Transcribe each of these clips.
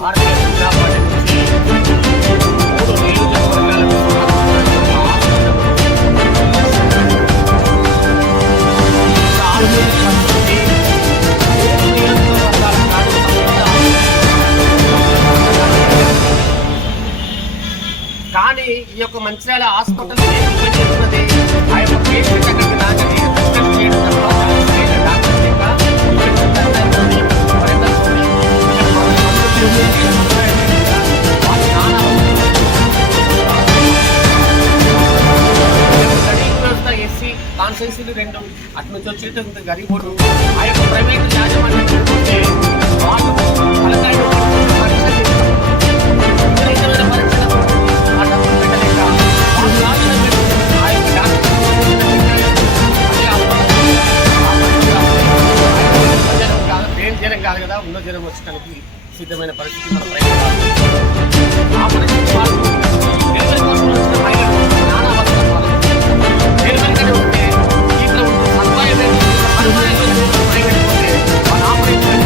Bharatiya Janata party నుంచి 3 నియోజకవర్గాలకు కానీ ఈ యొక్క మంచిర్యాల హాస్పిటల్ పనిచేస్తున్నది ఆ యొక్క పేషెంట్ అక్కడికి రాగానే రిఫరెన్స్ చేయడం తప్ప డాక్టర్ లేక ఎస్సీ కాన్స్టిట్యూన్సీలు 2 అటు నుంచి వచ్చేట గరీబోడు ఆ యొక్క ప్రైవేట్ యాజమాన్యం చూస్తే వాళ్ళు తలకాయలు పరీక్ష చేస్తారు విపరీతమైన పరీక్షలతో ఆ డబ్బులు పెట్టలేక వాళ్ళు రాసిన ఆ యొక్క డాక్టర్ జ్వరం కాదు కదా ఉన్న జ్వరం వచ్చడానికి సిద్ధమైన పరిస్థితి మన ప్రైవేట్ ఆ పరిస్థితి వాళ్ళు డెలివరీ కోసం వచ్చిన మహిళలు నానా అవసరం డెలివరీ ఉంటే ఇంట్లో ఉంటే సదుపాయం ప్రైవేట్ పోతే వాళ్ళ ఆపరేషన్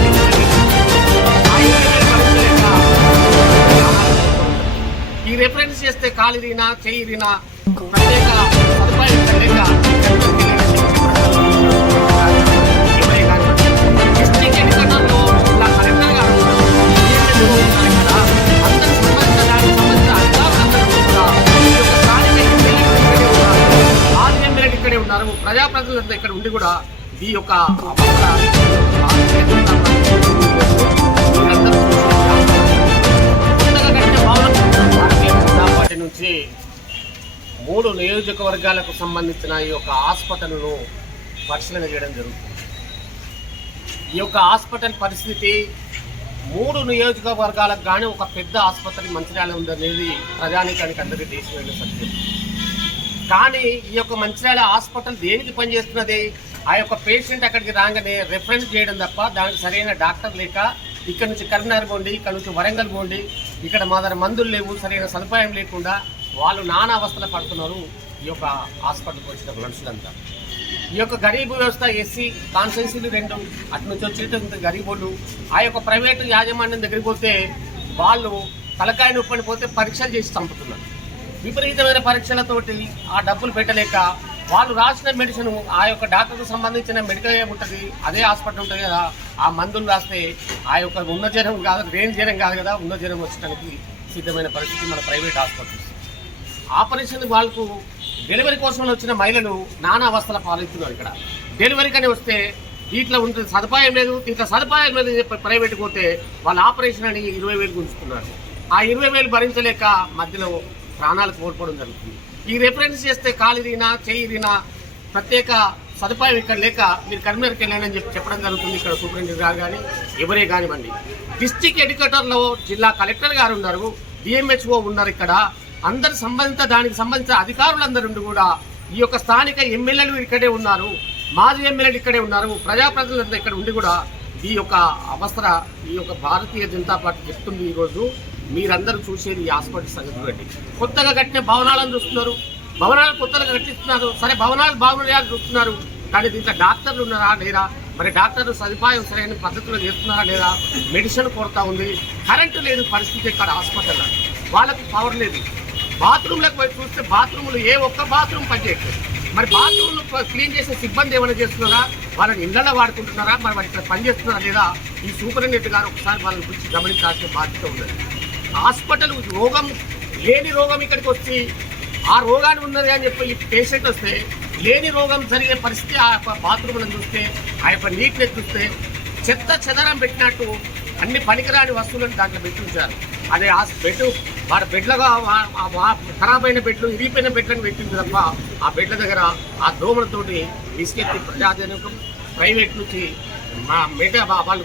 ఈ రెఫరెన్స్ చేస్తే కాలిరినా చెయ్యిరినా ప్రత్యేక సదుపాయం లేక డిస్ట్రిక్ట్ ఎన్నికల్లో ఇలా కలెక్టర్ గారు అందరూ సంబంధించిన దానికి సంబంధించిన అధికారులందరూ కూడా ఈ యొక్క స్థానిక ఎమ్మెల్యేలు ఇక్కడే ఉన్నారు ప్రజాప్రతినిధులంతా ఇక్కడ ఉండి కూడా ఈ యొక్క భారతీయ జనతా పార్టీ నుంచి 3 నియోజకవర్గాలకు సంబంధించిన ఈ యొక్క హాస్పిటల్ను పరిశీలన చేయడం జరుగుతుంది. ఈ యొక్క హాస్పిటల్ పరిస్థితి 3 నియోజకవర్గాలకు కానీ ఒక పెద్ద ఆసుపత్రి మంచిర్యాల ఉందనేది ప్రజానీకానికి అందరికీ తెలిసిన సత్యం. కానీ ఈ యొక్క మంచిర్యాల హాస్పిటల్ దేనికి పనిచేస్తున్నది? ఆ యొక్క పేషెంట్ అక్కడికి రాగానే రెఫరెన్స్ చేయడం తప్ప దానికి సరైన డాక్టర్ లేక ఇక్కడ నుంచి కరీంనగర్ పోండి, ఇక్కడ నుంచి వరంగల్ పోండి, ఇక్కడ మా దగ్గర మందులు లేవు, సరైన సదుపాయం లేకుండా వాళ్ళు నానా అవస్థలు పడుతున్నారు ఈ యొక్క హాస్పిటల్కి వచ్చిన మనుషులంతా. ఈ యొక్క గరీబ్ వ్యవస్థ ఎస్సీ కాన్స్టిట్యూన్సీలు 2 అటు నుంచి వచ్చేట గరీబోళ్ళు ఆ యొక్క ప్రైవేటు యాజమాన్యం దగ్గరికి పోతే వాళ్ళు తలకాయ నొప్పని పోతే పరీక్షలు చేసి చంపుతున్నారు. విపరీతమైన పరీక్షలతోటి ఆ డబ్బులు పెట్టలేక వాళ్ళు రాసిన మెడిసిన్ ఆ యొక్క డాక్టర్కు సంబంధించిన మెడికల్ ఏముంటుంది అదే హాస్పిటల్ ఉంటుంది కదా, ఆ మందులు రాస్తే ఆ యొక్క ఉన్న జ్వరం కాదు రేంజ్ జ్వరం కాదు కదా, ఉన్న జ్వరం వచ్చడానికి సిద్ధమైన పరిస్థితి మన ప్రైవేట్ హాస్పిటల్స్. ఆపరేషన్ వాళ్ళకు డెలివరీ కోసం వచ్చిన మహిళలు నానా అవస్థల పాలవుతున్నారు. ఇక్కడ డెలివరీకని వస్తే దీంట్లో ఉంటుంది సదుపాయం లేదు, దీంట్లో సదుపాయం లేదు చెప్పి ప్రైవేట్కి పోతే వాళ్ళ ఆపరేషన్ అని 20,000 గుంజుతున్నారు. ఆ 20,000 భరించలేక మధ్యలో ప్రాణాలు కోల్పోవడం జరుగుతుంది. ఈ రెఫరెన్స్ చేస్తే కాలిరినా చెయ్యిరినా ప్రత్యేక సదుపాయం ఇక్కడ లేక మీరు కరీంనగర్కి వెళ్ళండి అని చెప్పడం జరుగుతుంది. ఇక్కడ సూపరింటెండెంట్ గారు కానీ ఎవరే కానివ్వండి, డిస్ట్రిక్ట్ ఎడ్యుకేటర్లో జిల్లా కలెక్టర్ గారు ఉన్నారు, డిఎంహెచ్ఓ ఉన్నారు. ఇక్కడ అందరు సంబంధిత దానికి సంబంధించిన అధికారులందరూ కూడా ఈ యొక్క స్థానిక ఎమ్మెల్యేలు ఇక్కడే ఉన్నారు, మాజీ ఎమ్మెల్యేలు ఇక్కడే ఉన్నారు, ప్రజాప్రతినిధులంతా ఇక్కడ ఉండి కూడా ఈ యొక్క అవసర ఈ యొక్క భారతీయ జనతా పార్టీ చెప్తుంది. ఈరోజు మీరందరూ చూసేది ఈ హాస్పిటల్ సంగతి బట్టి కొత్తగా కట్టిన భవనాలను చూస్తున్నారు, భవనాలు కొత్తగా కట్టిస్తున్నారు. సరే భవనాలు బాగున్నాయని చూస్తున్నారు, కానీ దీంట్లో డాక్టర్లు ఉన్నారా లేరా, మరి డాక్టర్లు సదుపాయం సరైన పద్ధతిలో చేస్తున్నారా లేదా, మెడిసిన్ కొరత ఉంది, కరెంటు లేదు పరిస్థితి ఇక్కడ హాస్పిటల్లో, వాళ్ళకి పవర్ లేదు. బాత్రూంలకు పోయి చూస్తే బాత్రూములు ఏ ఒక్క బాత్రూమ్ పనిచేయట్లేదు. మరి బాత్రూమ్లు క్లీన్ చేసే సిబ్బంది ఏమైనా చేస్తున్నారా, వాళ్ళని ఇళ్లలో వాడుకుంటున్నారా, మరి వాళ్ళు ఇక్కడ పనిచేస్తున్నారా లేదా, ఈ సూపరింటెండెంట్ గారు ఒకసారి వాళ్ళని గురించి గమనించాల్సిన బాధ్యత ఉన్నది. హాస్పిటల్ రోగం లేని రోగం ఇక్కడికి వచ్చి ఆ రోగాన్ని ఉన్నది అని చెప్పి ఈ పేషెంట్ వస్తే లేని రోగం జరిగే పరిస్థితి ఆ యొక్క బాత్రూమ్లను చూస్తే ఆ యొక్క నీటిని చూస్తే చెత్త చెదరం పెట్టినట్టు అన్ని పనికిరాని వస్తువులను దాంట్లో పెట్టించారు. అదే ఆ బెడ్ వాడు బెడ్లుగా ఖరాబ్ అయిన బెడ్లు ఇరిగిపోయిన బెడ్లను పెట్టింది తప్ప ఆ బెడ్ల దగ్గర ఆ దోమలతోటి విసికెత్తి ప్రజాజనకం ప్రైవేట్ నుంచి వాళ్ళు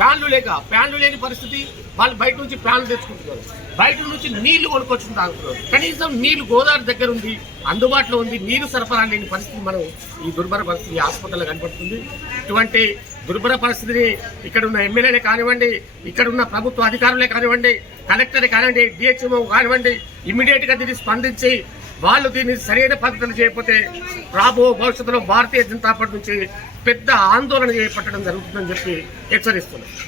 ఫ్యాన్లు లేని పరిస్థితి, వాళ్ళు బయట నుంచి ఫ్యాన్లు తెచ్చుకుంటున్నారు, బయట నుంచి నీళ్లు కొనుక్కొచ్చుకుని తాగుతున్నారు. కనీసం నీళ్లు గోదావరి దగ్గర ఉంది, అందుబాటులో ఉంది, నీరు సరఫరా లేని పరిస్థితి మనం ఈ దుర్భర పరిస్థితి హాస్పిటల్లో కనపడుతుంది. ఇటువంటి దుర్భర పరిస్థితిని ఇక్కడ ఉన్న ఎమ్మెల్యేలే కానివ్వండి, ఇక్కడ ఉన్న ప్రభుత్వ అధికారులే కానివ్వండి, కలెక్టరే కానివ్వండి, డిహెచ్ఎంఓ కానివ్వండి, ఇమ్మీడియట్గా దీన్ని స్పందించి వాళ్ళు దీన్ని సరైన పద్ధతులు చేయకపోతే రాబో భవిష్యత్తులో భారతీయ జనతా పార్టీ నుంచి పెద్ద ఆందోళన చేపట్టడం జరుగుతుందని చెప్పి హెచ్చరిస్తున్నారు.